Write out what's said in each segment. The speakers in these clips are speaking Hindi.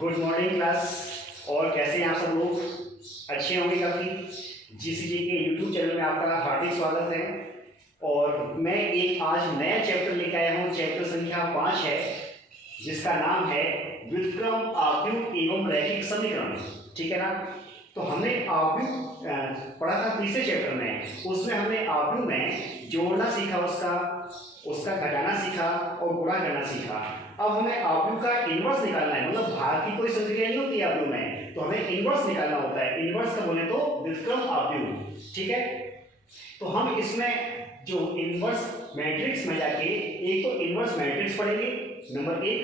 Good morning class. और कैसे हैं आप सब लोग? अच्छे होंगे काफ़ी। जीसीजी के यूट्यूब चैनल में आपका हार्दिक स्वागत है। और मैं एक आज नया चैप्टर लेकर आया हूँ। चैप्टर संख्या 5 है, जिसका नाम है व्युत्क्रम, आव्यूह एवं रैखिक समीकरण। ठीक है ना? तो हमने आव्यूह पढ़ा था तीसरे चैप्टर में। उसमें हमने आव्यूह में जोड़ना सीखा, उसका घटाना सीखा और गुणा करना सीखा। अब हमें आव्यूह का इनवर्स निकालना है, मतलब भाग की कोई संक्रिया नहीं होती आव्यूह में, तो हमें इनवर्स निकालना होता है। इनवर्स का बोले तो व्युत्क्रम आव्यूह। ठीक है, तो हम इसमें जो इनवर्स मैट्रिक्स में जाके एक तो इनवर्स मैट्रिक्स पढ़ेंगे, नंबर 1।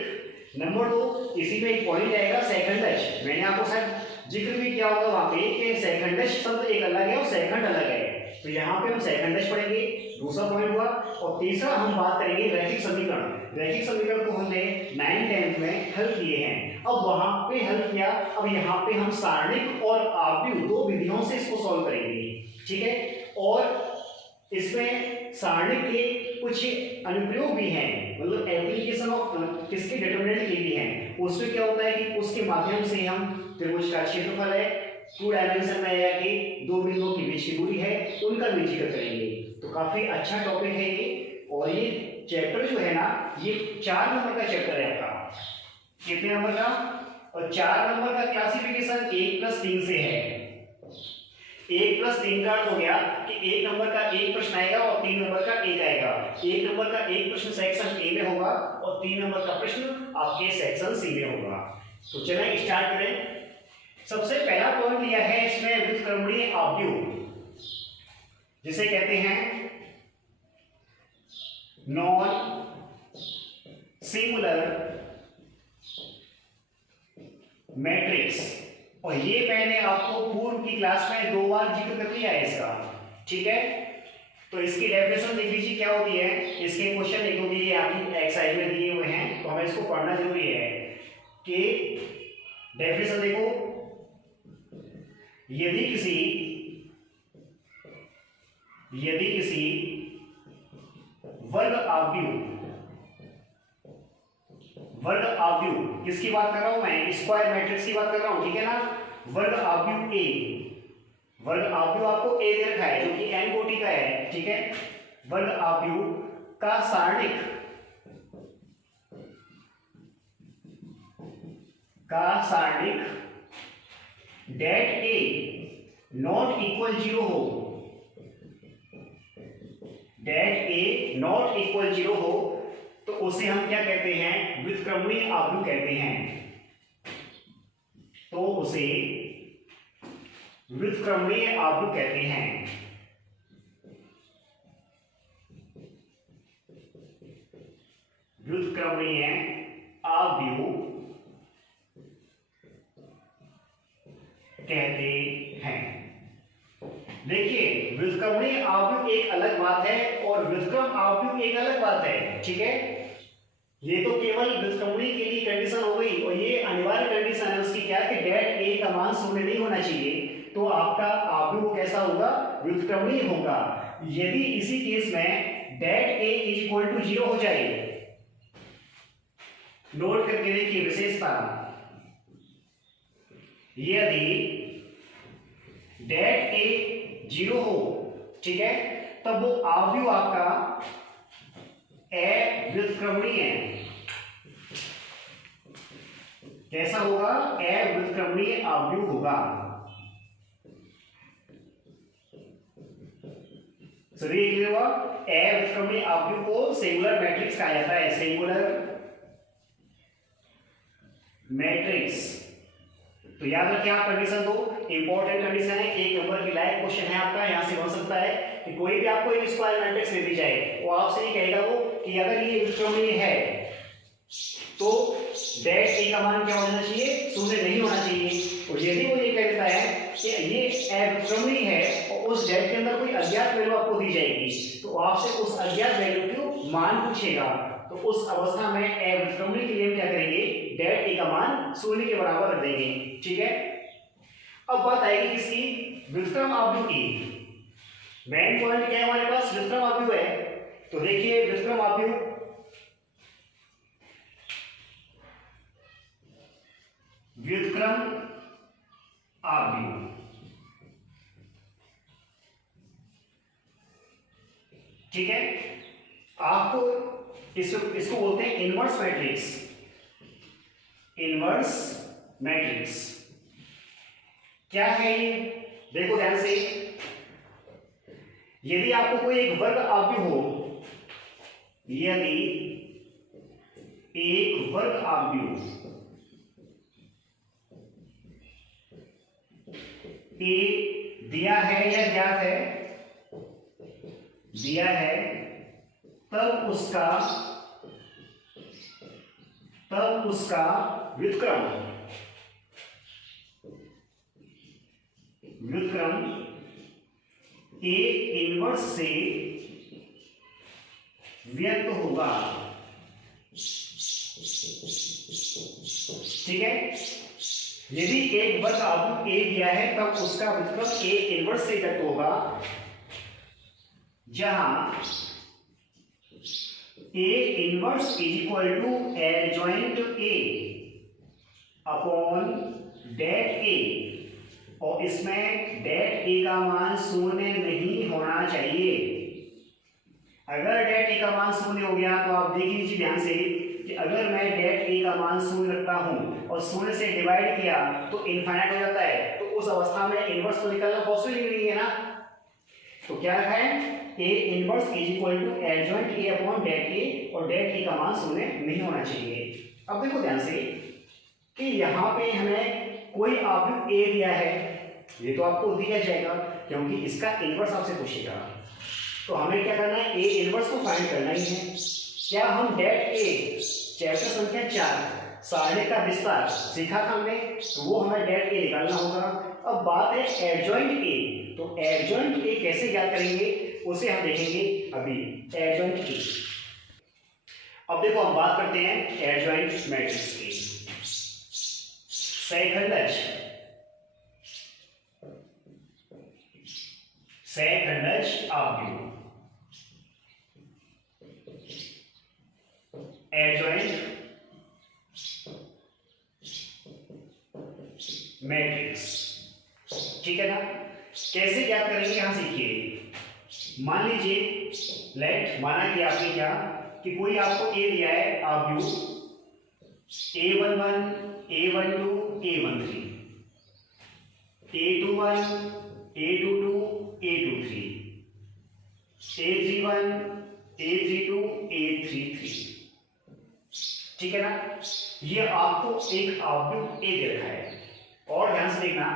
नंबर 2, इसी में एक पॉइंट आएगा सेकंडश। मैंने आपको शायद जिक्र भी किया होगा वहां पे कि सेकंडश शब्द एक अलग है और सेकंड अलग है, तो यहाँ पे हम सेकंडश पढ़ेंगे, दूसरा पॉइंट हुआ। और तीसरा हम बात करेंगे रैखिक समीकरण। रैखिक समीकरण को हमने 9th 10th में हल किए हैं, अब वहां पे हल किया। अब यहाँ पे हम सारणिक और आव्यूह दो विधियों से इसको सॉल्व करेंगे। ठीक है, और इसमें सारणिक के कुछ अनुप्रयोग भी हैं, मतलब एप्लीकेशन ऑफ किसके डिटरमिनेंट के भी हैं। उसमें क्या होता है कि उसके माध्यम से हम त्रिभुज का क्षेत्रफल है, 2 डायमेंशन में या कि दो बिंदुओं के बीच की दूरी है, उनका भी जिक्र करेंगे। तो काफी अच्छा टॉपिक है ये। और ये चैप्टर जो है ना, ये 4 नंबर का चैप्टर है आपका। कितने नंबर का? और 4 नंबर का क्लासिफिकेशन 1+3 से है। 1+3 का अर्थ हो गया कि 1 नंबर का एक प्रश्न आएगा और 3 नंबर का एक आएगा। 1 नंबर का एक प्रश्न सेक्शन ए में होगा और 3 नंबर का प्रश्न आपके सेक्शन सी में होगा। तो चलें स्टार्ट करें। सबसे पहला पॉइंट लिया है इसमें व्युत्क्रमणीय आव्यूह, जिसे कहते हैं नॉन सिंगुलर मैट्रिक्स। और ये मैंने आपको पूर्व की क्लास में 2 बार जिक्र कर लिया है इसका। ठीक है, तो इसकी डेफिनेशन देख लीजिए क्या होती है। इसके क्वेश्चन एक होगी आपकी एक्सरसाइज में दिए हुए हैं, तो हमें इसको पढ़ना जरूरी है कि डेफिनेशन देखो। यदि किसी वर्ग आव्यूह किसकी बात कर रहा हूं मैं? स्क्वायर मैट्रिक्स की बात कर रहा हूं। ठीक है ना? वर्ग आव्यूह आपको ए दे रखा है, जो कि n कोटि का है। ठीक है, वर्ग आव्यूह का सारणिक डेट ए नॉट इक्वल 0 हो, डेट ए नॉट इक्वल 0 हो, तो उसे हम क्या कहते हैं? व्युत्क्रमणीय आव्यूह कहते हैं। तो उसे व्युत्क्रमणीय आव्यूह कहते हैं। व्युत्क्रमणीय आव्यूह कहते हैं। देखिए, व्युत्क्रमणीय आव्यूह एक अलग बात है और व्युत्क्रम आव्यूह एक अलग बात है। ठीक है, ये तो केवल व्युत्क्रमणीय के लिए कंडीशन हो गई, और ये अनिवार्य कंडीशन है उसकी क्या, कि डेट ए का मान 0 नहीं होना चाहिए, तो आपका आव्यूह कैसा होगा? व्युत्क्रमणीय होगा। यदि इसी केस में det A is equal to 0 हो जाए, नोट करके देखिए विशेषता, यदि डेट ए 0 हो, ठीक है, तब वो आव्यूह आपका अव्युत्क्रमणीय है। कैसा होगा? अव्युत्क्रमणीय आव्यूह होगा। सभी क्लियर हुआ? अव्युत्क्रमणीय आव्यूह को सिंगुलर मैट्रिक्स कहा जाता है। Singular matrix. तो याद रखिए आप कंडीशन दो, इंपॉर्टेंट कंडीशन है, 1 नंबर की लायक क्वेश्चन है आपका। यहां से बन सकता है कि कोई भी आपको एक स्क्वायर मैट्रिक्स दे दी जाए, वो आपसे ये कहेगा वो कि अगर ये व्युत्क्रमणीय है तो डेट ए का मान क्या होना चाहिए? 0 नहीं होना चाहिए। और यदि वो ये कहता है कि ये अव्युत्क्रमणीय है और उस डेट के अंदर कोई अज्ञात वैल्यू आपको दी जाएगी, तो आपसे उस अज्ञात वैल्यू को मान पूछेगा, तो उस अवस्था में अव्युत्क्रमणीय के लिए हम क्या करेंगे? डेट ए का मान 0 के बराबर रख देंगे। ठीक है, अब बात आएगी किसकी? व्युत्क्रम आव्यूह की। मेन पॉइंट क्या है हमारे पास? व्युत्क्रम आव्यूह है। तो देखिए व्युत्क्रम आव्यूह व्युत्क्रम आव्यूह। ठीक है, आपको इसको बोलते हैं इनवर्स मैट्रिक्स। इनवर्स मैट्रिक्स क्या है ये? देखो ध्यान से, यदि आपको कोई एक वर्ग आव्यूह हो, यदि एक वर्ग आव्यूह ए दिया है या ज्ञात है, दिया है, तब उसका व्युत्क्रम ए इनवर्स से व्यक्त होगा। ठीक है, यदि एक वर्ग आव्यूह ए दिया है तब उसका व्युत्क्रम ए इनवर्स से व्यक्त होगा, जहां A inverse is equal to adjoint A upon det A, और इसमें डेट ए का मान शून्य नहीं होना चाहिए। अगर डेट ए का मान शून्य हो गया तो आप देख लीजिए ध्यान से कि अगर मैं डेट ए का मान शून्य रखता हूं और शून्य से डिवाइड किया तो इनफाइनाइट हो जाता है, तो उस अवस्था में इनवर्स तो निकलना पॉसिबल ही नहीं है ना। तो क्या रखा है? A inverse is equal to adjoint A upon det A, और डेट ए का मान शून्य नहीं होना चाहिए। अब देखो ध्यान से कि यहाँ पे हमें कोई आव्यूह ए दिया है, ये तो आपको दिया जाएगा क्योंकि इसका इनवर्स आपसे पूछेगा, तो हमें क्या करना है? ए इनवर्स को फाइंड करना ही है। क्या हम डेट ए चैप्टर संख्या 4 सारणी का विस्तार सीखा था हमने, तो वो हमें डेट ए निकालना होगा। अब बात है एडजॉइंट ए, तो एडजॉइंट ए कैसे ज्ञात करेंगे उसे हम देखेंगे अभी। एडजॉइंट ए, अब देखो हम बात करते हैं एडजॉइंट मैट्रिक्स की। सहखंडज आव्यूह, एडजॉइंट मैट्रिक्स। ठीक है ना, कैसे ज्ञात करेंगे यहां सीखिए। मान लीजिए माना कि आपने क्या कि कोई आपको ए दिया है आव्यूह A11, A12, A13, A21, A22, A23, A31, A32, A33। ठीक है ना, ये आपको एक आव्यूह ए दे रखा है। और ध्यान से देखना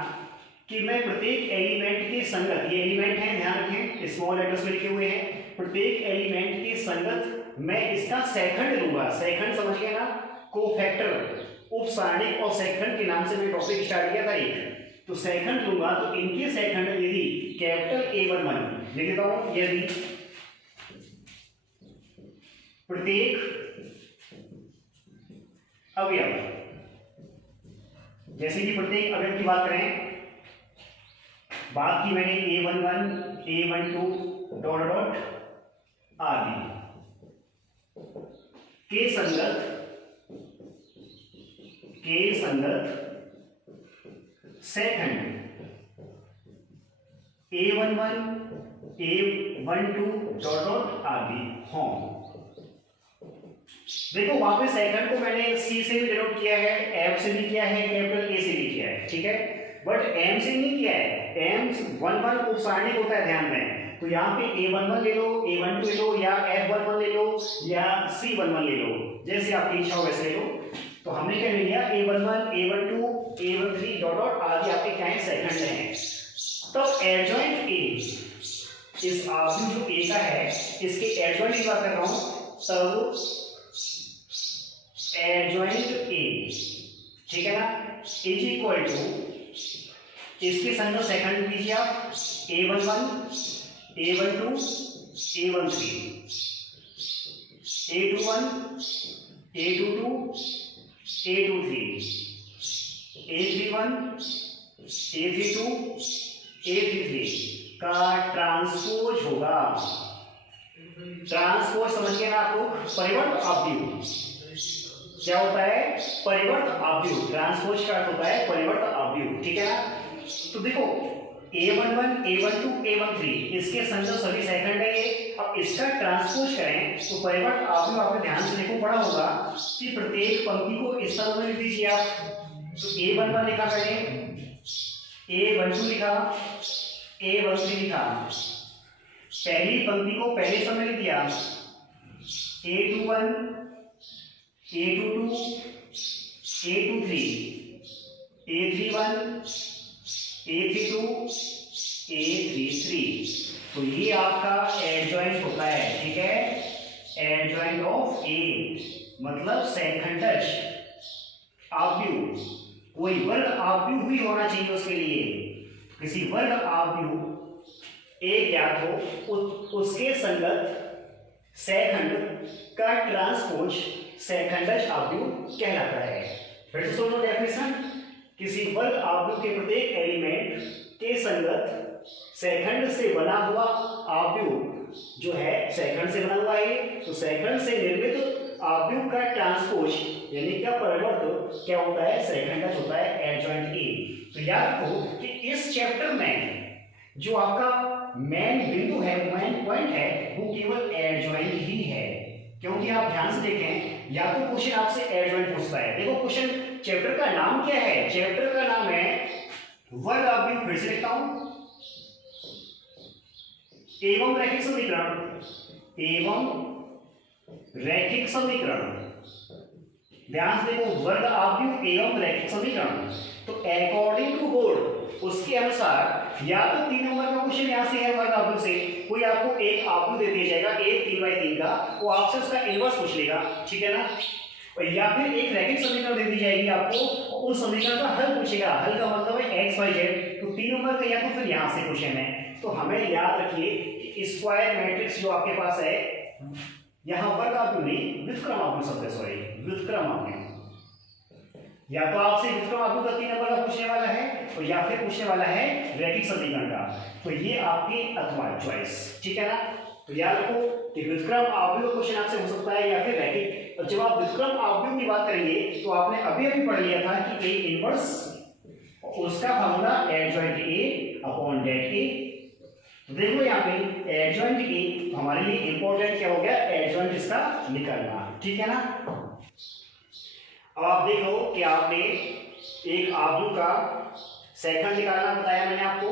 कि मैं प्रत्येक एलिमेंट के संगत, ये एलिमेंट है ध्यान रखें, स्मॉल लेटर्स में लिखे हुए हैं, प्रत्येक एलिमेंट के संगत मैं इसका सहखंड लूंगा। सहखंड समझ गए ना, कोफैक्टर, उपसारणिक और सहखंड के नाम से मैं टॉपिक स्टार्ट किया था एक, तो सहखंड लूंगा। तो इनके सहखंड यदि कैपिटल A11 लिख देता हूं, यदि प्रत्येक अवयव, जैसे कि प्रत्येक अवयव की बात करें, बात की मैंने A11, A12 डॉट डॉट आदि के संगत सहखंड A11, A12 डॉट डॉट आदि हों। देखो वहां पे सहखंड को मैंने सी से भी डिनोट किया है, एफ से भी किया है, कैपिटल ए से भी किया है। ठीक है, बट एम से नहीं किया है। एम 11 उपसारणिक होता है, ध्यान में। तो यहाँ पे A11 ले लो, A12 ले लो, या F11 ले लो, या C11 ले लो, जैसे आपकी इच्छा हो वैसे ले लो। तो हमने क्या ले लिया? A11, A12, A13 dot dot आदि आपके क्या है? सहखंड हैं। तब एडजॉइंट ए, इस आव्यूह जो ए का है इसके एडजॉइंट की बात कर रहा हूं, तब एडजॉइंट ए, ठीक है ना, इज इक्वल टू, इसके संगत सहखंड लीजिए आप, A11, A12, A13, A21, A22, A23, A31, A32, A33 का ट्रांसपोज होगा। ट्रांसपोज समझ गए ना आप लोग? परिवर्त आव्यूह, क्या होता है? परिवर्त आव्यूह। ट्रांसपोज का अर्थ होता है परिवर्त आव्यूह, ठीक है ना? तो देखो A11, A12, A13 इसके संजोग सभी सेकंड है ये। अब इसका ट्रांसपोज करें तो परिवर्त आव्यूह आपने ध्यान से देखो पढ़ा होगा कि प्रत्येक पंक्ति को इस तरह में लिख दीजिए आप। तो A11 लिखा पहले, A12 लिखा, A13 लिखा, पहली पंक्ति को पहले समय लिख दिया, A21, A22, A23, A31, A32, A33। तो ये आपका एडजॉइंट होता है, ठीक है? एडजॉइंट ऑफ ए मतलब सेकंडज आव्यूह। कोई वर्ग आव्यूह भी होना चाहिए उसके लिए। किसी वर्ग आव्यूह एक ज्ञात हो उसके संगत सेकंड का ट्रांसपोज सेकंडज आव्यूह कहलाता है। फिर से सुनो डेफिनेशन। किसी वर्ग आव्यूह के प्रत्येक एलिमेंट के संगत सेकंड से बना हुआ आव्यूह जो है, सेकंड से बना हुआ है तो सेकंड से निर्मित आव्यूह का ट्रांसपोज यानी क्या परिवर्त क्या होता है? सेकंडज होता है, एडजॉइंट ए। तो याद रखो कि इस चैप्टर में जो आपका मेन बिंदु है, मेन पॉइंट है, वो केवल एडजॉइंट ही है। क्योंकि आप ध्यान से देखें, या तो क्वेश्चन आपसे एडजॉइंट पूछता है। देखो क्वेश्चन, चैप्टर का नाम क्या है? चैप्टर का नाम है वर्ग आव्यूह। फिर से लिखता हूं, एवं रैखिक समीकरण, एवं रैखिक समीकरण। ध्यान से देखो, वर्ग आव्यूह एवं रैखिक समीकरण। तो अकॉर्डिंग टू बोर्ड उसके अनुसार या तो 3 नंबर का क्वेश्चन यहां से है वर्ग आव्यूह से, कोई आपको एक आव्यूह दे दिया जाएगा, एक 3x3 का, वो आपसे उसका इनवर्स पूछ लेगा, ठीक है ना? और या फिर एक रैखिक समीकरण दे दी जाएगी आपको, उस समीकरण का हल पूछेगा। हल का मतलब है x y z। तो 3 नंबर का या तो फिर यहां से क्वेश्चन है। तो हमें याद रखिए कि स्क्वायर मैट्रिक्स जो आपके पास है, यहां वर्ग आव्यूह नहीं, व्युत्क्रम आव्यूह शब्द है, सॉरी व्युत्क्रम आव्यूह। या तो आपसे व्युत्क्रम आव्यूह का 3 नंबर का पूछने वाला है और या फिर पूछने वाला है रैखिक समीकरण का। तो ये आपकी अथवा चॉइस, ठीक है ना? तो याद रखो कि व्युत्क्रम आव्यूह क्वेश्चन आपसे हो सकता है या फिर रैखिक। और जब आप व्युत्क्रम आव्यूह की बात करेंगे तो आपने अभी पढ़ लिया था कि ए इनवर्स, उसका formula adjoint A upon det A. तो देखो यहाँ पे एडजॉइंट ए हमारे लिए इंपॉर्टेंट क्या हो गया? एडजॉइंट इसका निकालना, ठीक है ना? अब आप देखो कि आपने एक आव्यूह का सेकंड निकालना बताया मैंने आपको।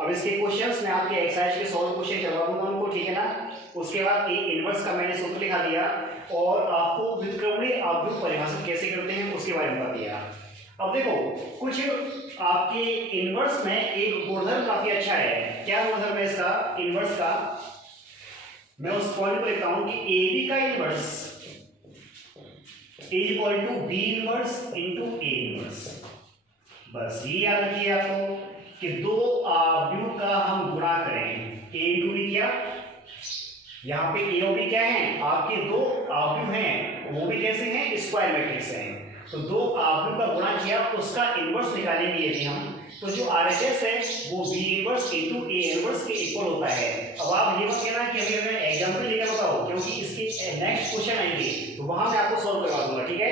अब इसके क्वेश्चंस में आपके एक्सरसाइज के सॉल्व क्वेश्चन करवा दूंगा उनको, ठीक है ना? उसके बाद एक इनवर्स का मैंने सूत्र लिखा दिया और आपको व्युत्क्रमणीय आव्यूह परिभाषित कैसे करते हैं उसके बारे में बता दिया। अब देखो कुछ आपके इनवर्स में एक गुणधर्म काफी अच्छा है। क्या गुणधर्म है इसका इनवर्स का? मैं उस पॉइंट को लिखता हूं कि ए बी का inverse is equal to B inverse into A inverse. बस ये याद रखिए आपको कि दो आव्यूह का हम गुणा करें। ए इंटू बी किया, यहाँ पे ए और बी क्या है? आपके दो आव्यूह हैं, वो भी कैसे हैं? स्क्वायर मैट्रिक्स हैं। तो दो आव्यूह का गुणा किया, उसका इनवर्स निकालेंगे यदि हम, तो जो आरएचएस है वो B inverse into A inverse के इक्वल होता है। अब आप ये मत कहना कि अभी मैं एग्जांपल लेकर बताओ, क्योंकि इसके नेक्स्ट क्वेश्चन आएंगे तो वहां मैं आपको सॉल्व करवा दूंगा, ठीक है?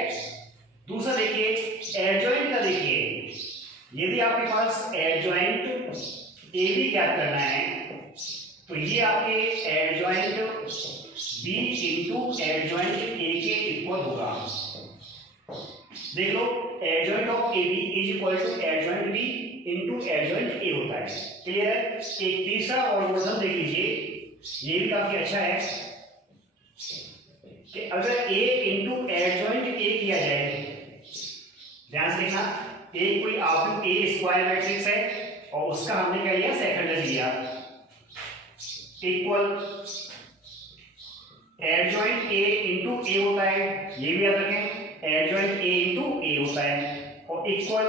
दूसरा देखिए एडजॉइंट का। देखिए यदि आपके पास एडजॉइंट ए बी ज्ञात करना है तो ये आपके adjoint B into adjoint A के इक्वल होगा। देख लो, adjoint of A B is equal to adjoint B into adjoint A होता है। क्लियर है? एक तीसरा और गुणधर्म देख लीजिए, ये भी काफी अच्छा है कि अगर ए इंटू एडजॉइंट ए किया जाए, ध्यान से देखना, एक कोई आव्यूह ए स्क्वायर मैट्रिक्स है और उसका हमने क्या लिया? सेकंड लिया, इक्वल एडजॉइंट ए इंटू ए होता है, ये भी याद रखें, एडजॉइंट ए इंटू ए होता है, और equal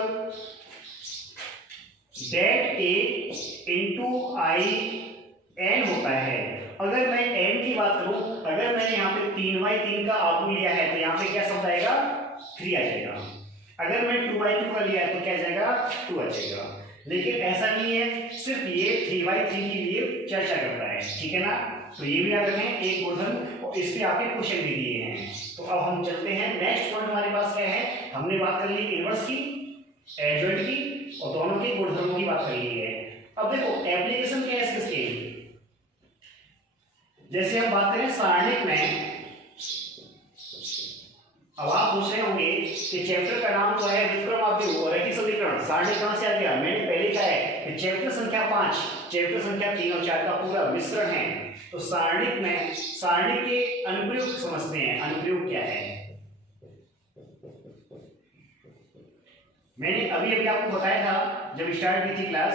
det A into I N होता है। अगर मैं एन की बात करूं, अगर मैंने यहाँ पे 3/3 का आव्यूह लिया है तो यहाँ पे क्या शब्द आएगा? 3 आ जाएगा। अगर मैं 2/2 का लिया है तो क्या जाएगा? 2 आ जाएगा। लेकिन ऐसा नहीं है, सिर्फ ये 3/3 के लिए चर्चा करता है, ठीक है ना? तो ये भी याद रखें एक गुणधर्म। और इस पे आपके क्वेश्चन भी दिए हैं। तो अब हम चलते हैं नेक्स्ट पॉइंट हमारे पास क्या है, हमने बात कर ली इनवर्स की, एडजॉइंट की और दोनों के गुणधर्मों की बात कर ली है। अब देखो एप्लीकेशन क्या है इसके, जैसे हम बात करें सारणिक में, अब आप पूछ रहे होंगे कि चैप्टर का नाम तो है व्युत्क्रमावधि और रैखिक समीकरण, सारणिक कहां से आ गया, मैंने पहले कहा है कि चैप्टर संख्या 5, चैप्टर संख्या 3 और 4 का पूरा मिश्रण है। तो सारणिक में सारणिक के अनुप्रयोग समझते हैं, अनुप्रयोग क्या है। मैंने अभी अभी आपको बताया था जब स्टार्ट की थी क्लास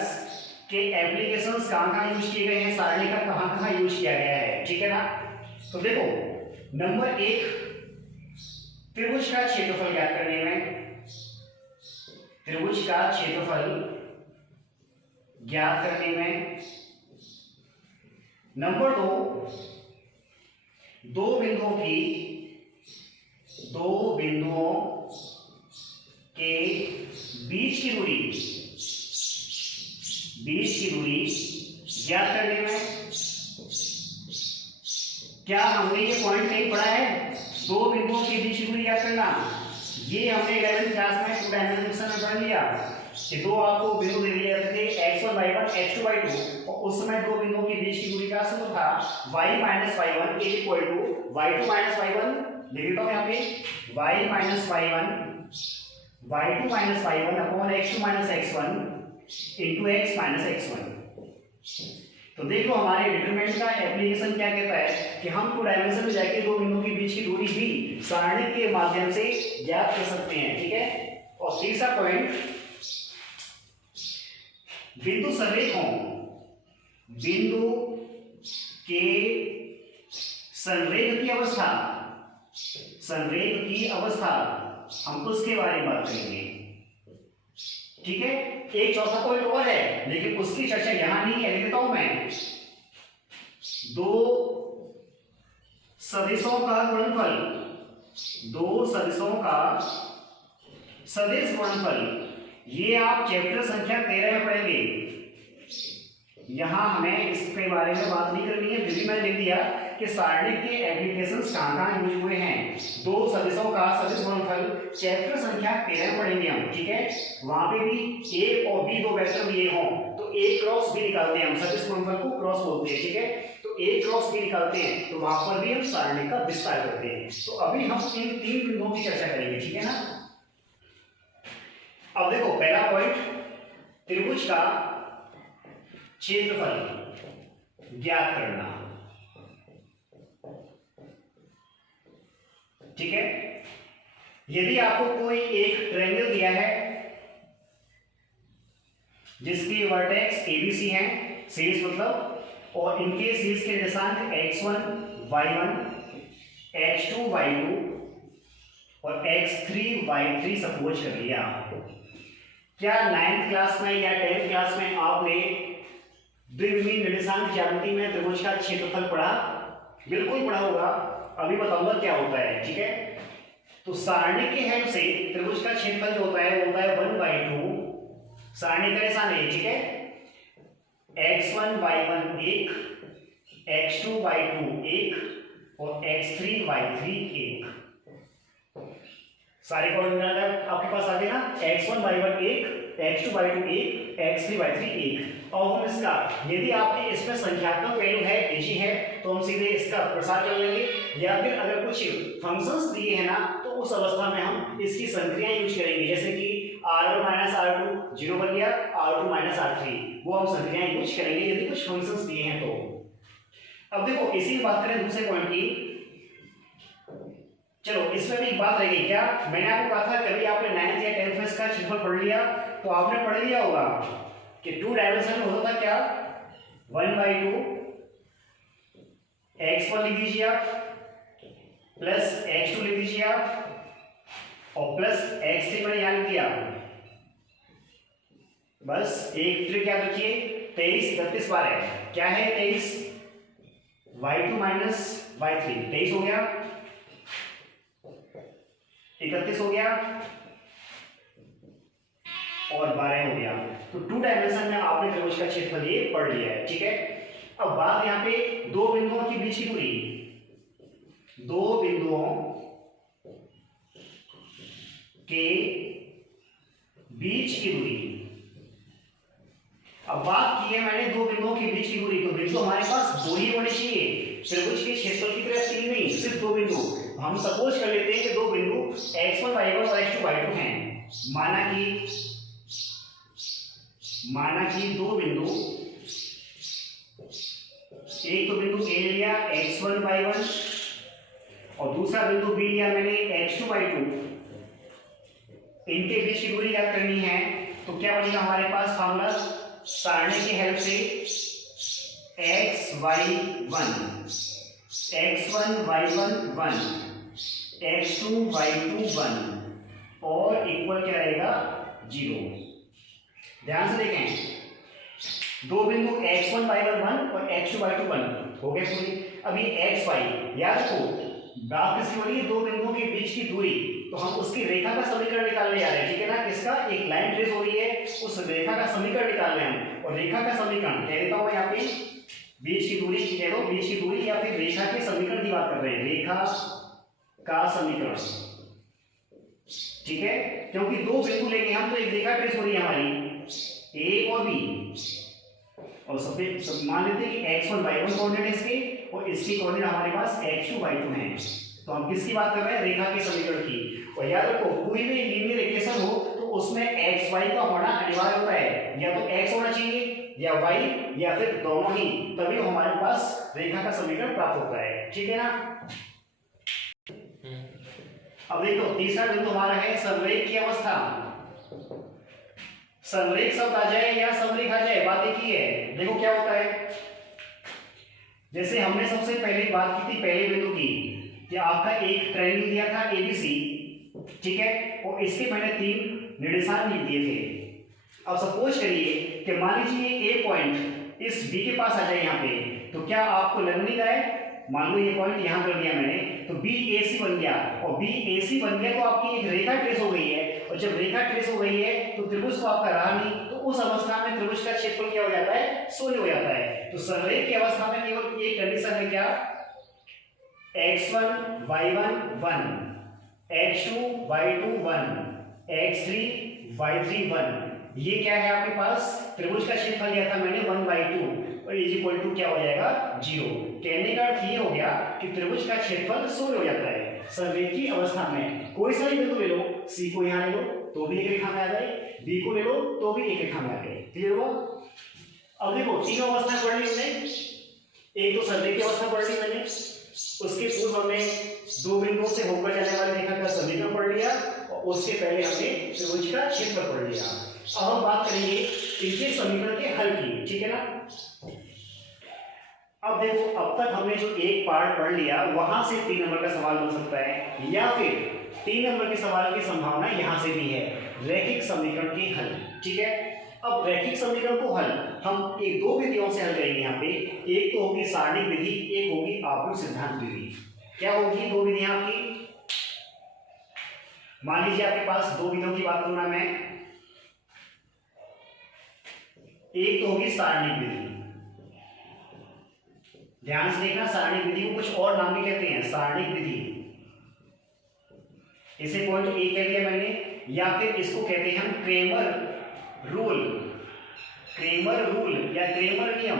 के एप्लीकेशंस कहां यूज किए गए हैं, सारणी का कहां यूज किया गया है, ठीक है ना। तो देखो नंबर 1, त्रिभुज का क्षेत्रफल ज्ञात करने में, त्रिभुज का क्षेत्रफल ज्ञात करने में। नंबर 2, दो बिंदुओं के बीच की दूरी ज्ञात करने में। क्या हमने ये पॉइंट कहीं पढ़ा है, दो बिंदुओं के बीच की दूरी ज्ञात करना? ये हमने 11th क्लास में 2 डायमेंशन में पढ़ लिया कि दो आपको बिंदु दे दिए जाते थे x1 y1 x2 y2 और उस समय दो बिंदुओं के बीच की दूरी का सूत्र था y minus y1 equal to y2 minus y1, लिख देता हूं यहां पे y minus y1 y2 minus y1 upon x2 minus x1 into x minus x1। तो देख लो हमारे डिटरमिनेंट का एप्लीकेशन क्या कहता है कि हम 2 डायमेंशन में जाके दो बिंदुओं के बीच की दूरी भी सारणिक के माध्यम से ज्ञात कर सकते हैं, ठीक है। और तीसरा पॉइंट, बिंदु संरेखों, बिंदु के संरेख की अवस्था हम उसके बारे में बात करेंगे, ठीक है। एक चौथा पॉइंट और है लेकिन उसकी चर्चा यहां नहीं है, लिख देता हूं मैं। दो सदिशों का गुणनफल, दो सदिशों का सदिश गुणनफल, ये आप चैप्टर संख्या 13 में पढ़ेंगे। यहां हमें इसके बारे में बात नहीं करनी है, फिर भी मैंने लिख दिया कि सारणिक के एप्लीकेशंस कहां यूज हुए हैं। दो सदिशों का सदिश गुणनफल चैप्टर संख्या 13 में पढ़ेंगे हम, ठीक है। वहां पे भी ए और बी दो वेक्टर दिए हों तो ए क्रॉस बी निकालते हैं हम, सदिश गुणनफल को क्रॉस बोलते हैं, ठीक है। तो ए क्रॉस बी निकालते हैं तो वहां पर भी हम सारणिक का विस्तार करते हैं। तो अभी हम इन 3 बिंदुओं की चर्चा करेंगे, ठीक है ना। अब देखो पहला पॉइंट, त्रिभुज का क्षेत्रफल ज्ञात करना, ठीक है। यदि आपको कोई एक ट्रायंगल दिया है जिसके वर्टेक्स ABC हैं, शीर्ष मतलब, और इनके शीर्ष के निर्देशांक x1 y1 x2 y2 और x3 y3 सपोज कर लिया। क्या 9th क्लास में या 10th क्लास में आपने द्विविमीय निर्देशांक ज्यामिति में त्रिभुज का क्षेत्रफल पढ़ा? बिल्कुल पढ़ा होगा, अभी बताऊंगा क्या होता है, ठीक है। तो सारणी के हेल्प से त्रिभुज का क्षेत्रफल जो होता है वो होता है 1/2, सारणी का निशान है, ठीक है। x1 y1 1, x2 y2 1 और x3 y3 1। सारे कोऑर्डिनेट आपके पास आ गए ना, x1 y1 1, x2 y2 1, x3 y3 1। और हम इसका, यदि आपके इसमें संख्यात्मक वैल्यू है, डिजी है, तो हम सीधे इसका प्रसार कर लेंगे, या फिर अगर कुछ फंक्शंस दिए हैं ना तो उस अवस्था में हम इसकी संक्रियाएं यूज करेंगे, जैसे कि r1 माइनस r2 0 बन गया, r2 माइनस r3, वो हम संक्रियाएं यूज करेंगे यदि कुछ फंक्शंस दिए हैं तो। अब देखो इसी बात करें दूसरे पॉइंट की, चलो इसमें भी एक बात रहेगी। क्या मैंने आपको कहा था कभी आपने 9th या 10th में इसका क्षेत्रफल पढ़ लिया तो आपने पढ़ लिया होगा कि 2 डायमेंशन में होता था क्या, 1/2 x1 लिख दीजिए आप, प्लस x2 लिख दीजिए आप और प्लस x3 मैंने यहां लिख दिया। बस एक ट्रिक याद रखिए, 23 31 बार है, क्या है 23, y2 माइनस y3, 23 हो गया, 31 हो गया और 12 हो गया। तो 2 डायमेंशन में आपने त्रिभुज का क्षेत्रफल ये पढ़ लिया है, ठीक है। अब बात यहाँ पे दो बिंदुओं के बीच की दूरी, दो बिंदुओं के बीच की दूरी। अब बात की है मैंने दो बिंदुओं के बीच की दूरी, तो बिंदु हमारे पास दो ही होने चाहिए, त्रिभुज के क्षेत्रफल की तरह तीन नहीं, सिर्फ दो बिंदु। हम सपोज कर लेते हैं कि दो बिंदु x1 y1 और x2 y2 हैं। माना कि दो बिंदु, एक तो बिंदु A लिया x1 y1 और दूसरा बिंदु B लिया मैंने x2 y2, इनके बीच की दूरी ज्ञात करनी है। तो क्या बनेगा हमारे पास फॉर्मूला, सारणी की हेल्प से x1 y1 1, x2 y2 1 और इक्वल क्या रहेगा 0। ध्यान से देखें, दो बिंदु x1 y1 1 और x2 y2 1 हो गए पूरी। अभी x y याद रखो, बात किसकी हो रही है, दो बिंदुओं के बीच की दूरी, तो हम उसकी रेखा का समीकरण निकालने जा रहे हैं, ठीक है ना। किसका, एक लाइन ट्रेस हो रही है, उस रेखा का समीकरण निकाल रहे हैं। और रेखा का समीकरण कह देता हूं यहाँ पे, बीच की दूरी कह दो, बीच की दूरी या फिर रेखा के समीकरण की बात कर रहे हैं, रेखा का समीकरण, ठीक है। क्योंकि दो बिंदु लेंगे हम, तो एक रेखा ट्रेस हो रही है हमारी ए और बी, और सब मान लेते हैं कि x1 y1 कोऑर्डिनेट इसके और इसकी कोऑर्डिनेट हमारे पास x2 y2 है। तो हम किसकी बात कर रहे हैं, रेखा के समीकरण की। और याद रखो, कोई भी लीनियर इक्वेशन हो तो उसमें x y का होना अनिवार्य होता है, या तो x होना चाहिए या y या फिर दोनों ही, तभी हमारे पास रेखा का समीकरण प्राप्त होता है, ठीक है ना। अब देखो तीसरा बिंदु हमारा है समरेख की अवस्था। समरेख शब्द आ जाए या समरेख आ जाए, बात एक ही है। देखो क्या होता है, जैसे हमने सबसे पहले बात की थी पहले बिंदु की, कि आपका एक ट्रायंगल दिया था ABC, ठीक है, और इसके मैंने तीन निर्देशांक लिख दिए थे। अब सपोज करिए कि मान लीजिए ए पॉइंट इस B के पास आ जाए यहाँ पे, तो क्या आपको लगने नहीं रहा है, मान लो ये पॉइंट यहाँ कर दिया मैंने, तो BAC बन गया, और BAC बन गया तो आपकी एक रेखा ट्रेस हो गई है, और जब रेखा ट्रेस हो गई है तो त्रिभुज तो आपका रहा नहीं, तो उस अवस्था में त्रिभुज का क्षेत्रफल क्या हो जाता है, शून्य हो जाता है। तो समरेख की अवस्था में केवल एक कंडीशन है, क्या, x1 y1 1, x2 y2 1, x3 y3 1, ये क्या है आपके पास, त्रिभुज का क्षेत्रफल लिया था मैंने 1/2 और इज इक्वल टू क्या हो जाएगा 0। कहने का अर्थ ये हो गया कि त्रिभुज का क्षेत्रफल शून्य हो जाता है समरेख की अवस्था में। कोई सा भी बिंदु ले लो, C को यहाँ ले लो तो भी एक रेखा में आ जाए, B को ले लो तो भी एक रेखा में आ जाए, क्लियर हुआ। अब देखो तीनों अवस्था पढ़ ली हमने, एक तो समरेख की अवस्था पढ़ ली मैंने, उसके पूर्व हमने दो बिंदुओं से होकर जाने वाली रेखा का समीकरण पढ़ लिया, और उसके पहले हमने त्रिभुज का क्षेत्रफल पढ़ लिया। अब हम बात करेंगे इनके समीकरण के हल की, ठीक है ना। अब देखो, अब तक हमने जो एक पार्ट पढ़ लिया, वहां से 3 नंबर का सवाल बन सकता है, या फिर 3 नंबर के सवाल की संभावना यहां से भी है, रैखिक समीकरण के हल, ठीक है। अब रैखिक समीकरण को हल हम एक दो विधियों से हल करेंगे यहाँ पे, एक तो होगी सारणिक विधि, एक होगी आव्यूह सिद्धांत विधि। क्या होगी दो विधियां आपकी, मान लीजिए आपके पास दो विधियों की बात करूंगा मैं, एक तो होगी सारणिक विधि, ध्यान से देखना, सारणिक विधि को कुछ और नाम भी कहते हैं, सारणिक विधि, इसे पॉइंट ए कह दिया मैंने, या फिर इसको कहते हैं हम क्रेमर रूल, क्रेमर रूल या क्रेमर नियम,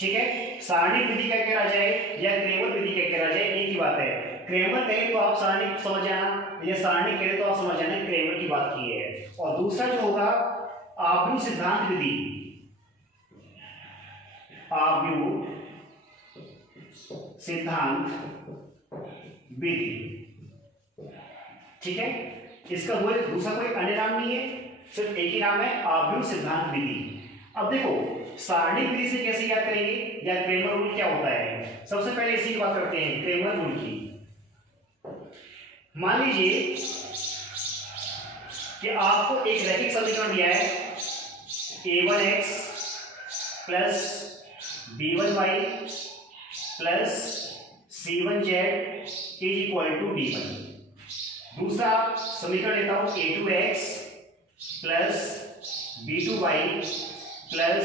ठीक है। सारणिक विधि क्या कह रहा जाए या क्रेमर विधि क्या कह रहा जाए, एक ही बात है। क्रेमर कहे तो आप सारणिक समझ जाना, या सारणिक कहे तो आप समझ जाना क्रेमर की बात की है। और दूसरा जो होगा आव्यूह सिद्धांत विधि, आव्यूह सिद्धांत विधि, ठीक है। इसका दूसरा कोई अन्य नाम नहीं है, सिर्फ एक ही नाम है, आव्यूह सिद्धांत विधि। अब देखो सारणिक विधि से कैसे याद करेंगे, या क्रेमर रूल क्या होता है, सबसे पहले इसी की बात करते हैं, क्रेमर रूल की। मान लीजिए कि आपको एक रैखिक समीकरण दिया है, a1x plus b1y plus c1z is equal to d1। दूसरा समीकरण लेता हूं, a2x plus b2y plus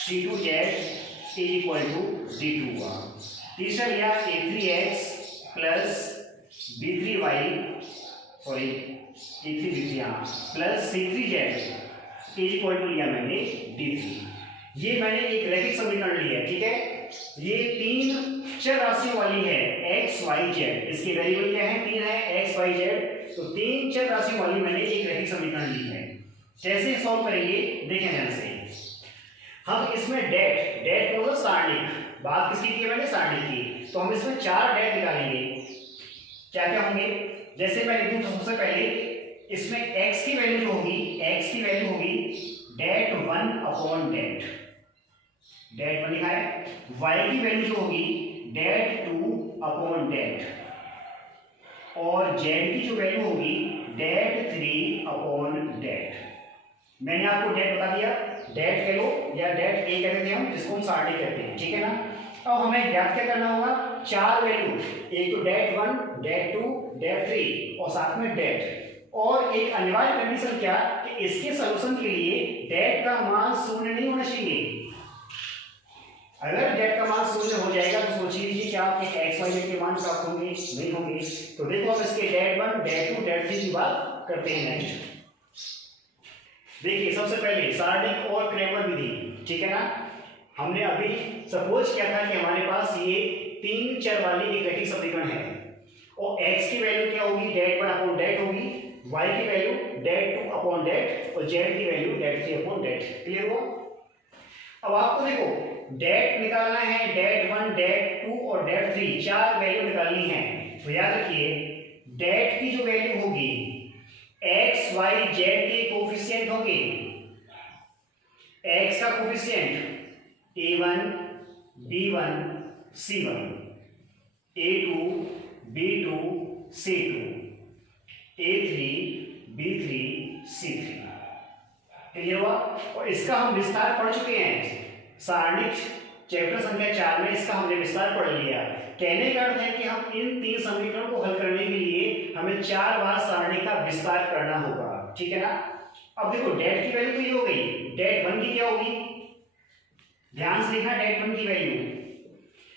c2z is equal to d2 हुआ। तीसरा लिया a3x plus b3y, sorry a3b3 plus c3z equal to लिया मैंने d3। ये मैंने एक रैखिक समीकरण लिया है, ठीक है। ये तीन चर राशियों वाली है x y z, इसके वेरिएबल क्या है, तीन है x y z, तो तीन चर राशियों वाली मैंने एक रैखिक समीकरण ली है। कैसे सॉल्व करेंगे देखें ध्यान से। हम इसमें डेट मतलब सारणिक, बात किसकी की है मैंने, सारणिक की, तो हम इसमें चार डेट निकालेंगे। क्या क्या होंगे, जैसे मैं लिखूं तो सबसे पहले इसमें x की वैल्यू जो होगी, x की वैल्यू होगी डेट 1 अपॉन डेट 1 लिखा है। y की वैल्यू जो होगी डेट 2 अपॉन डेट, और z की जो वैल्यू होगी डेट 3 अपॉन डेट। मैंने आपको डेट बता दिया, डेट कह लो या डेट ए कहते हैं हम, जिसको हम सारणी कहते हैं, ठीक है ना। अब हमें ज्ञात क्या करना होगा, चार वैल्यू, एक तो डेट 1, डेट 2, डेट 3 और साथ में डेट। और एक अनिवार्य कंडीशन क्या कि इसके सॉल्यूशन के लिए डेट का मान शून्य नहीं होना चाहिए। अगर डेट का मान शून्य हो जाएगा तो सोच लीजिए क्या आपके एक्स वाई जेड के मान प्राप्त होंगे, नहीं होंगे। तो देखो अब इसके डेट 1, डेट 2, डेट 3 की बात करते हैं नेक्स्ट। देखिए सबसे पहले सारणिक और क्रैमर विधि, ठीक है ना। हमने अभी सपोज किया था कि हमारे पास ये तीन चर वाली एक रैखिक समीकरण है, और x की वैल्यू क्या होगी, डेट 1 अपॉन डेट होगी, y की वैल्यू डेट 2 अपॉन डेट, और z की value det 3 upon det. Clear हुआ। अब आपको देखो डेट निकालना है, डेट 1, डेट 2 और डेट 3, चार वैल्यू निकालनी है। तो याद रखिए डेट की जो वैल्यू होगी x y z के कोफिशिएंट होंगे। x का coefficient a1 b1 c1, a2 b2 c2, a3 b3 c3। Clear हुआ। और इसका हम विस्तार पढ़ चुके हैं सारणिक चैप्टर संख्या 4 में, इसका हमने विस्तार पढ़ लिया। कहने का अर्थ है कि हम इन तीन समीकरणों को हल करने के लिए हमें 4 बार सारणी का विस्तार करना होगा, ठीक है ना। अब देखो डेट की वैल्यू तो ये हो गई, डेट 1 की क्या होगी, ध्यान से देखना, डेट 1 की वैल्यू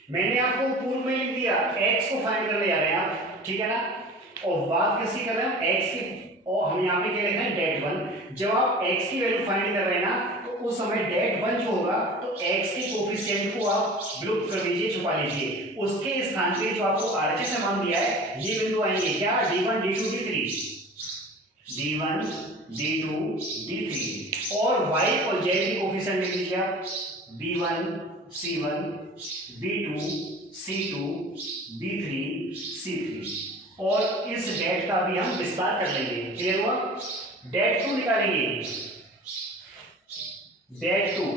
मैंने आपको पूर्व में लिख दिया, x को फाइंड करने जा रहे हैं आप, ठीक है ना। और बात किसकी कर रहे हैं, x की, और हम यहाँ पे क्या लिख रहे हैं डेट 1। जब आप x की वैल्यू फाइंड कर रहे हैं ना, तो उस समय डेट 1 जो होगा तो x के कोफिशिएंट को आप विलुप्त कर दीजिए, छुपा लीजिए। उसके स्थान पे जो आपको RHS से मान दिया है ये बिंदु आएंगे, क्या, d1 d2 d3, d1 d2 d3, और y और z की कोफिशिएंट लिख लीजिए आप, b1 c1 b2 c2 b3 c3, और इस डेट का भी हम विस्तार कर लेंगे। क्लियर हुआ। डेट 2 निकालेंगे, डेट 2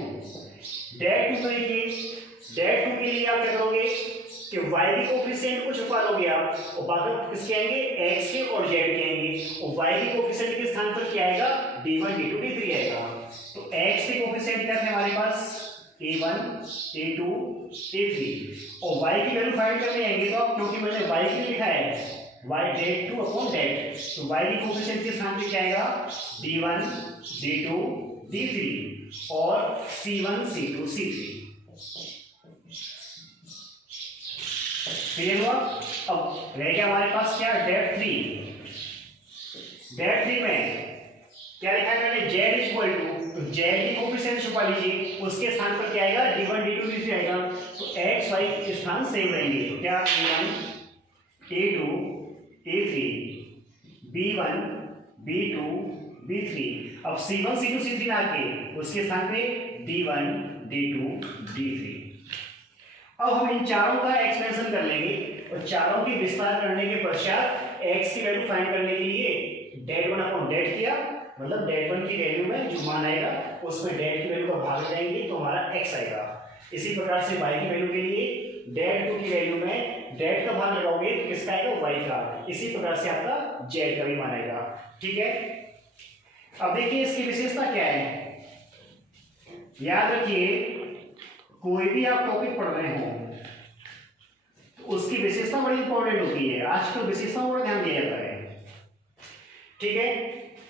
तो देखिए डेट 2 के लिए आप क्या करोगे कि y के कोफिशिएंट को छुपा लोगे आप, और बाकी किसके आएंगे, x के और z के आएंगे, और y के कोफिशिएंट के स्थान पर क्या आएगा, d1 d2 d3 आएगा। तो x के कोफिशिएंट क्या थे हमारे पास, a1 a2 a3, और y की वैल्यू फाइंड करने आएंगे तो आप, क्योंकि मैंने y के लिए लिखा है y डेट 2 अपॉन डेट, तो y की कोफिशिएंट के स्थान पे क्या आएगा, d1 d2 d3 और c1 c2 c3। क्लियर हुआ। अब रह गया हमारे पास क्या, डेट 3। डेट 3 में क्या लिखा है मैंने, z इक्वल टू, तो z की कोफिशिएंट छुपा लीजिए, उसके स्थान पर क्या आएगा, d1 d2 d3 आएगा। तो x y के स्थान सेम रहेंगे, तो क्या a1 a2 a3 b1 b2 b3। अब c1 c2 c3 ना के उसके स्थान पे d1 d2 d3। अब हम इन चारों का एक्सपेंशन कर लेंगे, और चारों की विस्तार करने के पश्चात x की वैल्यू फाइंड करने के लिए डेट 1 अपॉन डेट किया, मतलब डेट 1 की वैल्यू में जो मान आएगा उसमें डेट की वैल्यू का भाग जाएंगे तो हमारा x आएगा। इसी प्रकार से y की वैल्यू के लिए डेट 2 की वैल्यू में डेट का भाग लगाओगे तो किसका आएगा, y का। इसी प्रकार से आपका z का भी मान आएगा, ठीक है। अब देखिए इसकी विशेषता क्या है, याद रखिए कोई भी आप टॉपिक पढ़ रहे हो तो उसकी विशेषता बड़ी इंपॉर्टेंट होती है। आज तो विशेषताओं पर ध्यान दिया जाता है, ठीक है।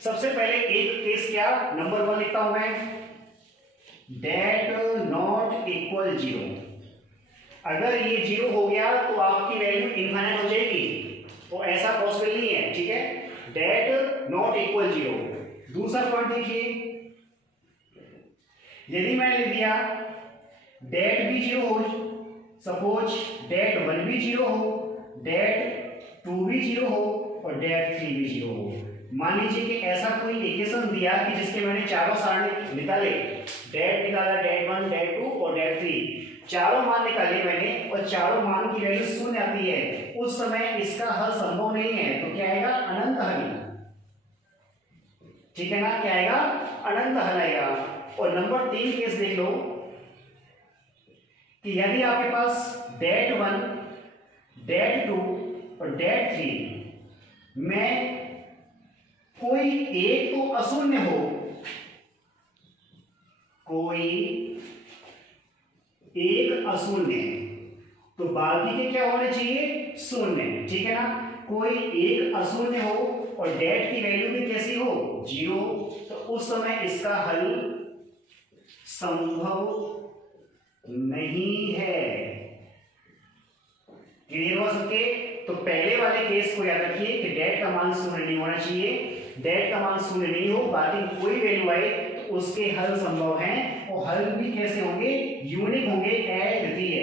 सबसे पहले एक केस क्या, नंबर 1 लिखता हूं मैं, डेट नॉट इक्वल 0। अगर ये 0 हो गया तो आपकी वैल्यू इनफाइनाइट हो जाएगी, तो ऐसा पॉसिबल नहीं है, ठीक है। Det not equal 0। दूसरा पॉइंट देखिए, यदि मैंने लिख दिया डेट भी 0 हो, सपोज डेट 1 भी 0 हो, डेट 2 भी 0 हो और डेट 3 भी 0 हो। मान लीजिए कि ऐसा कोई इक्वेशन दिया कि जिसके मैंने चारों सारणी निकाले, डेट निकाला, डेट 1, डेट 2 और डेट 3, चारों मान निकाले मैंने और चारों मान की वैल्यू शून्य आती है, उस समय इसका हल संभव नहीं है, तो क्या आएगा? अनंत हल, ठीक है ना, क्या आएगा? अनंत हल आएगा। और नंबर 3 केस देख लो कि यदि आपके पास डेट 1, डेट 2 और डेट 3 में कोई एक तो अशून्य हो, कोई एक अशून्य, तो बाकी के क्या होने चाहिए? शून्य, ठीक है ना। कोई एक अशून्य हो और डेट की वैल्यू भी कैसी हो? 0, तो उस समय इसका हल संभव नहीं है। क्लियर हो सबके? तो पहले वाले केस को याद रखिए कि डेट का मान शून्य नहीं होना चाहिए, डेट का मान शून्य नहीं हो, बाकी कोई वैल्यू आए तो उसके हल संभव हैं, और हल भी कैसे होंगे? यूनिक होंगे, अद्वितीय।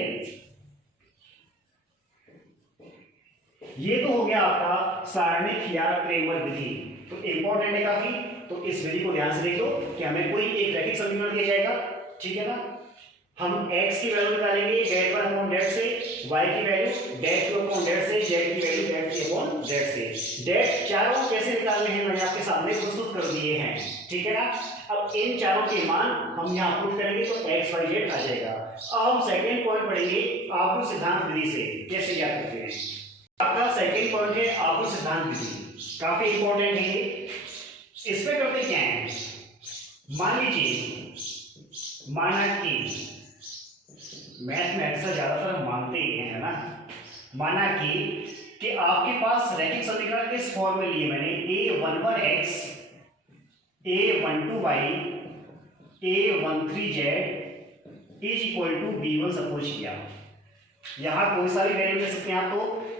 ये तो हो गया आपका सारणिक या क्रेमर विधि, तो इंपॉर्टेंट है काफी। तो इस विधि को ध्यान से देख लो कि हमें कोई एक रैखिक समीकरण दिया जाएगा, ठीक है ना। हम x की वैल्यू निकालेंगे डेट 1 अपॉन डेट से, y की वैल्यू डेट 2 अपॉन डेट से, z की वैल्यू डेट 3 अपॉन डेट से। डेट चारों कैसे निकालने हैं मैंने आपके सामने प्रस्तुत कर दिए हैं, ठीक है ना। अब इन चारों के मान हम यहाँ पुट करेंगे तो x y z आ जाएगा। अब हम सेकंड पॉइंट पढ़ेंगे आव्यूह सिद्धांत विधि से कैसे याद करते हैं। आपका सेकंड पॉइंट है आव्यूह सिद्धांत विधि, काफी इंपॉर्टेंट है। इस पे करते क्या है, मान लीजिए, माना कि मैथ में अक्सर ज्यादातर मानते ही हैं, है ना। माना कि आपके पास रैखिक समीकरण इस फॉर्म में लिए मैंने a11x, a12y, a13z is equal to b1 suppose किया। यहां कोई सारी वैल्यू ले सकते हैं आप, तो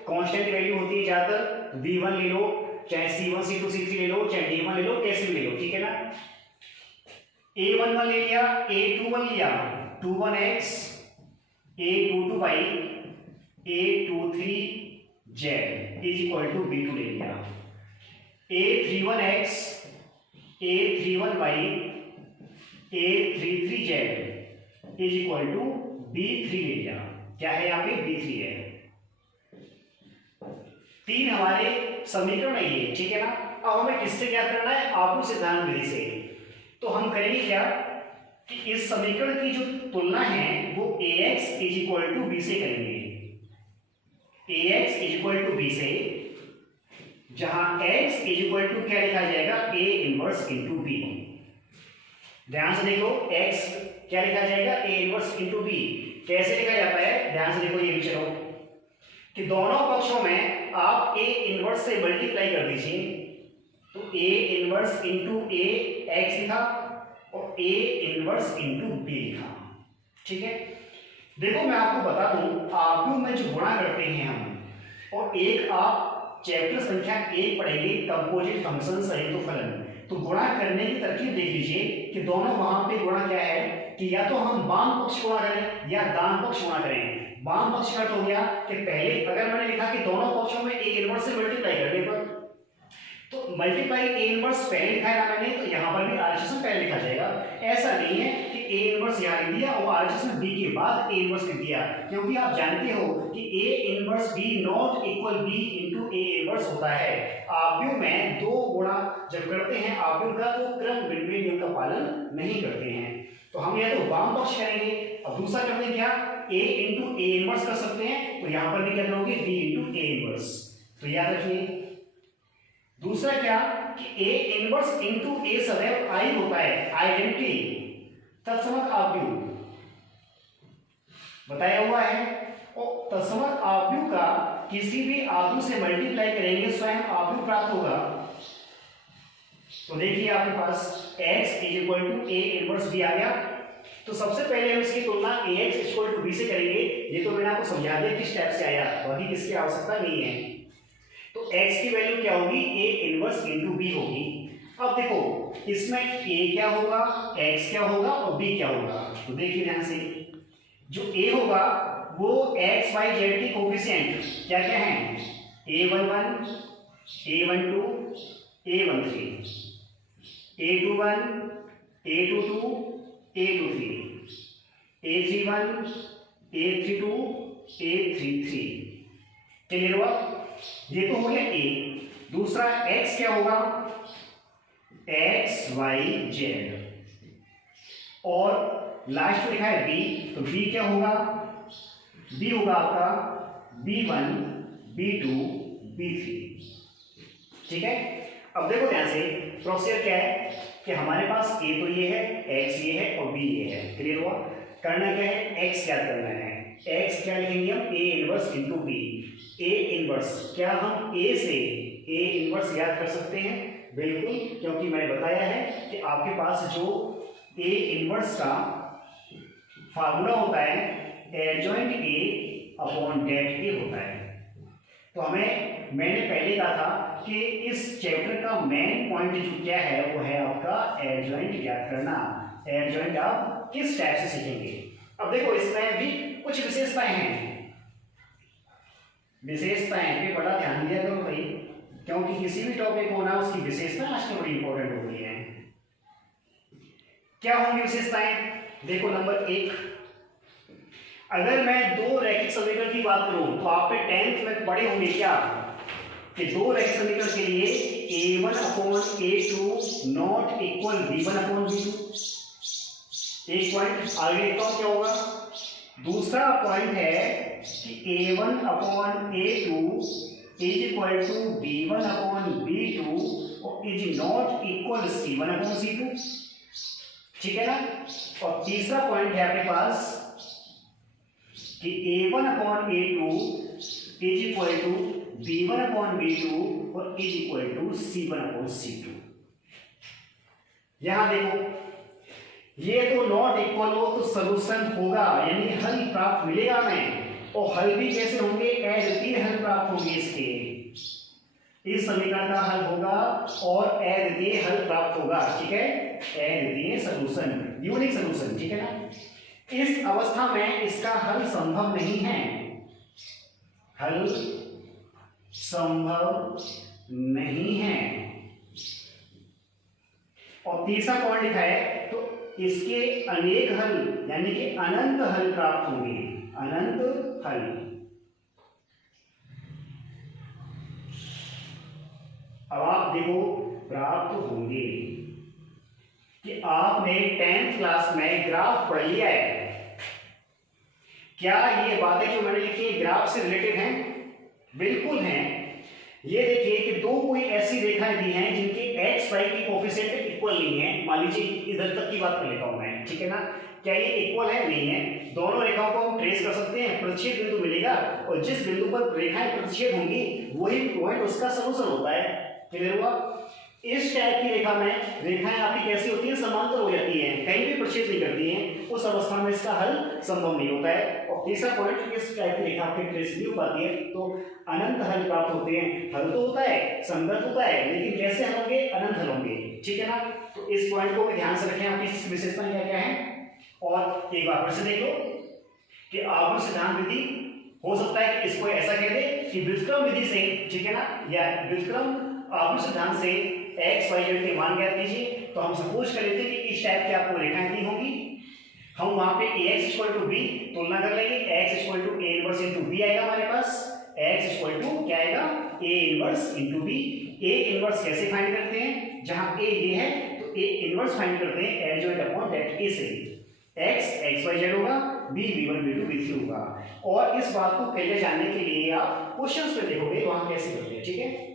कांस्टेंट वैल्यू होती है ज्यादातर, b1 ले लो, चाहे c1 c2 c3 ले लो, चाहे d1 ले लो, कैसे भी ले लो, ठीक है ना। a11 ले लिया, a21 लिया, 21x, a22y, a23z is equal to b2 ले लिया, a31x, a31y, a33z is equal to b3 ले लिया। क्या है यहाँ पे? b3 है। 3 हमारे समीकरण है ये, ठीक है ना। अब हमें किससे क्या करना है? आव्यूह सिद्धांत विधि से। तो हम करेंगे क्या कि इस समीकरण की जो तुलना है वो ax is equal to b से करेंगे। ax is equal to b से, जहां x इज इक्वल टू क्या लिखा जाएगा? a inverse into b। ध्यान से देखो, x क्या लिखा जाएगा? a inverse into b। कैसे लिखा जाता है? ध्यान से देखो, ये भी चलो कि दोनों पक्षों में आप a इनवर्स से मल्टीप्लाई कर दीजिए, तो a inverse into a x लिखा और a इनवर्स इंटू b लिखा, ठीक है। देखो मैं आपको बता दूं, आव्यूह में जो गुणा करते हैं हम, और एक आप चैप्टर संख्या 1 पढ़ेंगे कंपोजिट फंक्शन संयुक्त फलन, तो गुणा करने की तरकीब देख लीजिए कि दोनों वहां पे गुणा क्या है कि या तो हम वाम पक्ष गुणा करें या दान पक्ष गुणा करें। वाम पक्ष का हो गया कि पहले अगर मैंने लिखा कि दोनों पक्षों में a इनवर्स से मल्टीप्लाई करने पर, तो मल्टीप्लाई a इनवर्स पहले लिखा है ना मैंने, तो यहां पर भी RHS में पहले लिखा जाएगा। ऐसा नहीं है कि a इनवर्स यहां लिख दिया और RHS में b के बाद a इनवर्स लिख दिया, क्योंकि आप जानते हो कि a inverse b not equal b into a inverse होता है। आव्यूह में दो गुणा जब करते हैं आव्यूह का, तो क्रम विनिमय नियम का पालन नहीं करते हैं। तो हम या तो वाम पक्ष करेंगे, अब दूसरा करते हैं क्या, a इंटू a इनवर्स कर सकते हैं, तो यहां पर भी क्या करोगे? b into a inverse. तो याद रखिए। दूसरा क्या कि a इनवर्स इंटू a सदैव i होता है, आइडेंटिटी तत्समक आव्यूह बताया हुआ है। और तत्समक आव्यूह का किसी भी आव्यूह से मल्टीप्लाई करेंगे स्वयं आव्यूह प्राप्त होगा। तो देखिए आपके पास x is equal to a inverse b आ गया, तो सबसे पहले हम इसकी तुलना ax इक्वल टू b से करेंगे। ये तो मैंने आपको समझा दिया किस टाइप से आया, बाकी किसकी आवश्यकता नहीं है। तो x की वैल्यू क्या होगी, a इनवर्स इंटू b होगी। अब देखो इसमें a क्या होगा, x क्या होगा और b क्या होगा। तो देखिए ध्यान से, जो a होगा वो x y z की कोफिशिएंट क्या क्या है, a11 a12 a13 a21 a22 a23 a31 a32 a33। Clear हुआ, ये तो हो गया a। दूसरा x क्या होगा, x y z, और लास्ट में लिखा है b, तो b क्या होगा, b होगा आपका b1 b2 b3। ठीक है, अब देखो ध्यान से प्रोसीजर क्या है कि हमारे पास a तो ये है, x ये है और b ये है। क्लियर हुआ, करना क्या है, x क्या करना है, x क्या लिखेंगे हम, a inverse into b। a inverse क्या हम a से a इनवर्स याद कर सकते हैं, बिल्कुल, क्योंकि मैंने बताया है कि आपके पास जो a इनवर्स का फार्मूला होता है adjoint a upon det a होता है। तो मैंने पहले कहा था कि इस चैप्टर का मेन पॉइंट जो क्या है वो है आपका एडजॉइंट ज्ञात करना। एडजॉइंट आप किस टाइप से सीखेंगे। अब देखो इसमें भी कुछ विशेषताएं हैं, विशेषताएं पे बड़ा ध्यान दिया करो भाई, क्योंकि किसी भी टॉपिक को ना उसकी विशेषताएं आज बड़ी इंपॉर्टेंट होती है। क्या होंगी विशेषताएं, देखो नंबर 1, अगर मैं दो रैखिक समीकरण की बात करूं तो आपने 10th में पढ़े होंगे क्या कि दो रैखिक समीकरण के लिए a1 upon a2 not equal b1 upon b2। एक पॉइंट आगे लिखता हूं क्या होगा। दूसरा पॉइंट है कि a1 upon a2 is equal to b1 upon b2 और is not equal c1 upon c2। ठीक है ना। और तीसरा पॉइंट है आपके पास कि a1 upon a2 is equal to b1 upon b2 और is equal to c1 upon c2। यहां देखो ये तो नॉट इक्वल हो तो सॉल्यूशन होगा, यानी हल प्राप्त मिलेगा हमें, और हल भी कैसे होंगे, अद्वितीय हल प्राप्त होंगे इसके। इस समीकरण का हल होगा और अद्वितीय हल प्राप्त होगा। ठीक है, अद्वितीय सॉल्यूशन, यूनिक सॉल्यूशन। ठीक है ना। इस अवस्था में इसका हल संभव नहीं है, हल संभव नहीं है। और तीसरा पॉइंट लिखा है तो इसके अनेक हल यानी कि अनंत हल प्राप्त होंगे, अनंत हल। अब आप देखो प्राप्त होंगे कि आपने 10th क्लास में ग्राफ पढ़ लिया है। क्या ये बातें जो मैंने लिखी है ग्राफ से रिलेटेड हैं? बिल्कुल हैं। ये देखिए कि दो कोई ऐसी रेखाएं दी हैं जिनके x y की कोफिशिएंट इक्वल नहीं है। मान लीजिए इधर तक की बात कर लेता हूं मैं, ठीक है ना। क्या ये इक्वल है? नहीं है। दोनों रेखाओं को हम ट्रेस कर सकते हैं, प्रतिच्छेद बिंदु मिलेगा और जिस बिंदु पर रेखाएं प्रतिच्छेद होंगी वही पॉइंट उसका सॉल्यूशन होता है। क्लियर हुआ। इस टाइप की रेखा में रेखाएं आपकी कैसी होती है, समांतर हो जाती हैं, कहीं भी प्रतिच्छेद नहीं करती हैं। उस अवस्था में इसका हल संभव नहीं होता है। और तीसरा पॉइंट, इस टाइप की रेखा आपकी ट्रेस नहीं हो पाती है तो अनंत हल प्राप्त होते हैं। हल तो होता है, संगत होता है, लेकिन कैसे हल होंगे, अनंत हल होंगे। ठीक है ना। तो इस पॉइंट को भी ध्यान से रखें, आपकी विशेषताएं क्या क्या है। और एक बार फिर से देख लो कि आवर्त सिद्धांत विधि, हो सकता है कि इसको ऐसा कह दे कि व्युत्क्रम विधि से, ठीक है ना, या व्युत्क्रम आवर्त सिद्धांत से x y z के मान ज्ञात कीजिए। तो हम सपोज कर लेते हैं कि इस टाइप की आपको रेखाएं दी होंगी। हम वहां पे ax = b तुलना कर लेंगे, x = a inverse into b आएगा हमारे पास। x = क्या आएगा, a inverse into b। a inverse कैसे फाइंड करते हैं, जहां a ये है तो a इनवर्स फाइंड करते हैं एडजॉइंट अपॉन डेट a से। x x y z होगा, b b1 b2 b3 होगा। और इस बात को क्लियर जानने के लिए आप क्वेश्चंस पे देखोगे वहां कैसे करते हैं। ठीक है।